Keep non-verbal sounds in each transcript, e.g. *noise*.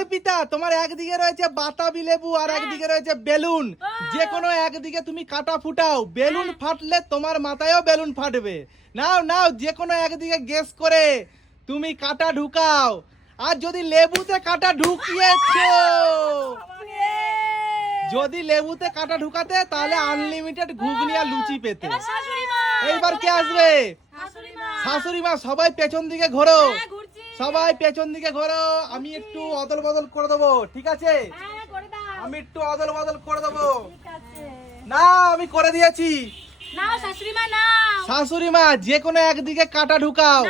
অর্পিতা তোমার একদিকে রয়েছে বাতাবি লেবু আর একদিকে রয়েছে বেলুন। যে কোনো একদিকে তুমি কাটা ফুটাও বেলুন ফাটলে তোমার মাথায়ও বেলুন ফাটবে। নাও নাও যে কোনো একদিকে গেস করে তুমি কাটা ঢুকাও। আর যদি লেবুতে কাটা ঢুকিয়েছো যদি লেবুতে কাটা ঢুকাতে তাহলে আনলিমিটেড ঘুগনি আর লুচি পেতে। এইবার কে আসবে? শাশুড়ি মা। সবাই পেছন দিকে ঘোরো। হ্যাঁ সবাই পেছন দিকে ঘোরো আমি একটু অদল বদল করে দেবো ঠিক আছে? হ্যাঁ আমি একটু অদল বদল করে দেবো। না আমি করে দিয়েছি। শাশুড়ি মা যে কোনো একদিকে কাটা ঢুকাও।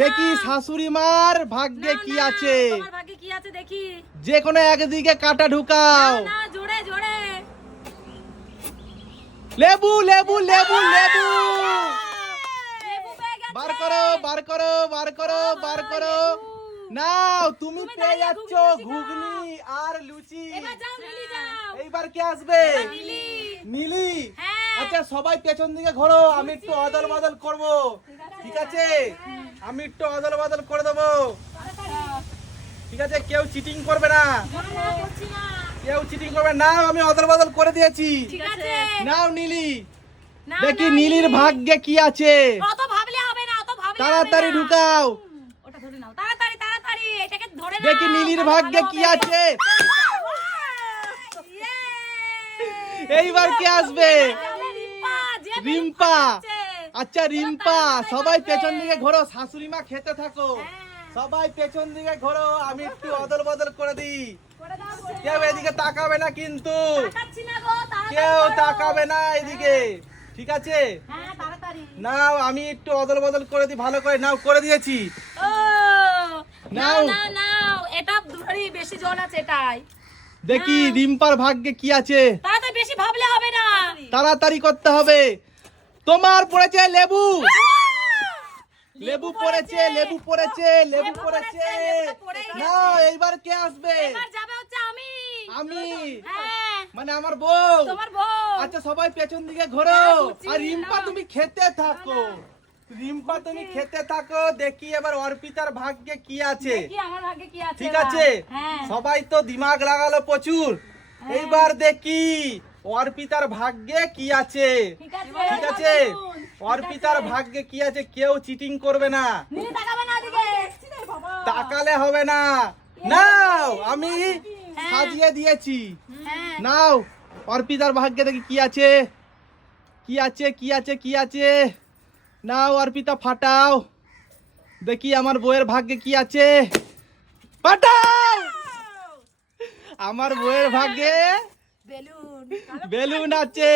দেখি শাশুড়ি মার ভাগ্যে কি আছে। তোমার ভাগ্যে কি আছে দেখি। যে কোনো একদিকে কাটা ঢুকাও। লেবু লেবু লেবু লেবু পেয়ে গেছে। বার করো বার করো বার করো বার করো। নাও তুমি পেয়ে যাচ্ছ ঘুগনি আর লুচি। এবার যাও মিলি যাও। এইবার কে আসবে? মিলি। নীলি হ্যাঁ। আচ্ছা সবাই পেছন দিকে ঘোরো আমি একটু অদল বদল করব। ঠিক আছে। আমি একটু অদল বদল করে দেবো। ঠিক আছে কেউ চিটিং করবে না। না, না, করছি না। কেউ চিটিং করবে না। আমি অদল বদল করে দিয়েছি। নাও নীলি দেখি নীলির ভাগ্যে কি আছে অত ভাবলে হবে না অত ভাবলে তাড়াতাড়ি ঢুকাও। ওটা ধরে নাও। তাড়াতাড়ি তাড়াতাড়ি এটাকে ধরে নাও। দেখি নীলির ভাগ্যে কি আছে! এইবার কে আসবে? রিম্পা। আচ্ছা রিম্পা সবাই পেছন দিকে ঘোরো শাশুড়ি মা খেতে থাকো। হ্যাঁ, সবাই পেছন দিকে ঘোরো আমি একটু *laughs* অদল বদল করে দিই কেউ এদিকে তাকাবে না কিন্তু। কেউ তাকাবে না এদিকে। ঠিক আছে? নাও আমি একটু অদল বদল করে দিই ভালো করে। নাও করে দিয়েছি। নাও, নাও। এটা ধরি, বেশি জল আছে এটাই। দেখি রিম্পার ভাগ্যে কি আছে? তাড়াতাড়ি বেশি ভাবলে হবে না। তাড়াতাড়ি করতে হবে। তোমার পড়েছে লেবু। লেবু পড়েছে লেবু পড়েছে লেবু পড়েছে। না এইবার কে আসবে? এবার যাবে হচ্ছে আমি। আমি। হ্যাঁ। মানে আমার বউ। তোমার বউ। আচ্ছা সবাই পেছন দিকে ঘোরো। হ্যাঁ, আর রিম্পা তুমি খেতে থাকো। রিম্পা তুমি খেতে থাকো দেখি এবার অর্পিতার ভাগ্যে কি আছে। ঠিক আছে? হ্যাঁ। সবাই তো দিমাগ লাগালো প্রচুর। এইবার দেখি অর্পিতার ভাগ্যে কি আছে। ঠিক আছে অর্পিতার ভাগ্যে কি আছে কেউ চিটিং করবে না। তাকালে হবে না। নাও আমি সাজিয়ে দিয়েছি। হ্যাঁ। নাও। অর্পিতার ভাগ্যে দেখি কি আছে? কি আছে কি আছে কি আছে? নাও অর্পিতা ফাটাও। দেখি আমার বইয়ের ভাগ্যে কি আছে। ফাটাও! আমার বইয়ের ভাগ্যে বেলুন। বেলুন আছে।